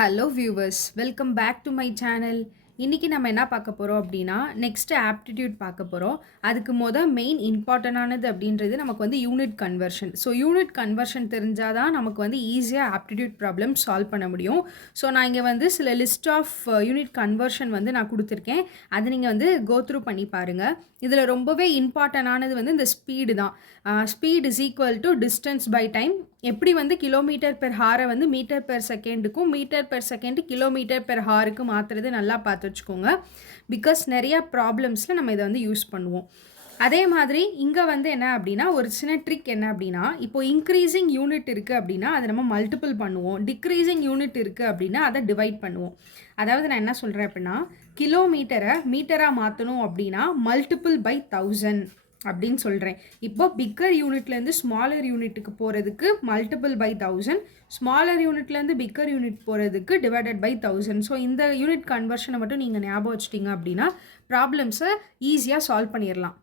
Hello viewers, welcome back to my channel. இன்றைக்கி நம்ம என்ன பார்க்க போகிறோம் அப்படின்னா, நெக்ஸ்ட்டு ஆப்டிடியூட் பார்க்க போகிறோம். அதுக்கு மெயின் இம்பார்ட்டண்டானது அப்படின்றது நமக்கு வந்து unit conversion. So unit conversion தெரிஞ்சால் தான் நமக்கு வந்து ஈஸியாக ஆப்டிடியூட் ப்ராப்ளம் சால்வ் பண்ண முடியும். ஸோ நான் இங்கே வந்து சில லிஸ்ட் ஆஃப் யூனிட் கன்வர்ஷன் வந்து நான் கொடுத்துருக்கேன். அதை நீங்கள் வந்து கோ த்ரூ பண்ணி பாருங்கள். இதில் ரொம்பவே இம்பார்ட்டண்டானது வந்து இந்த ஸ்பீடு தான். Speed is equal to distance by time. எப்படி வந்து கிலோமீட்டர் பெர் ஹாரை வந்து மீட்டர் பெர் செகண்டுக்கும் metre per second kilometre per ஹாருக்கு மாற்றுறது நல்லா பார்த்து வச்சுக்கோங்க. பிகாஸ் நிறையா ப்ராப்ளம்ஸில் நம்ம இதை வந்து யூஸ் பண்ணுவோம். அதே மாதிரி இங்கே வந்து என்ன அப்படின்னா, ஒரு சின்ன ட்ரிக் என்ன அப்படின்னா, இப்போ இன்க்ரீஸிங் யூனிட் இருக்குது அப்படின்னா அதை நம்ம மல்டிபிள் பண்ணுவோம். டிக்ரீஸிங் யூனிட் இருக்குது அப்படின்னா அதை டிவைட் பண்ணுவோம். அதாவது நான் என்ன சொல்கிறேன் அப்படின்னா, கிலோமீட்டரை மீட்டராக மாற்றணும் அப்படின்னா மல்டிபிள் பை 1000 அப்படின்னு சொல்கிறேன். இப்போ பிக்கர் யூனிட்லேருந்து ஸ்மாலர் யூனிட்டுக்கு போகிறதுக்கு மல்டிபிள் பை 1000, ஸ்மாலர் யூனிட்லேருந்து பிக்கர் யூனிட் போகிறதுக்கு டிவைடட் பை 1000. ஸோ இந்த யூனிட் கன்வர்ஷனை மட்டும் நீங்கள் ஞாபகம் வச்சிட்டிங்க அப்படின்னா ப்ராப்ளம்ஸை ஈஸியாக சால்வ் பண்ணிடலாம்.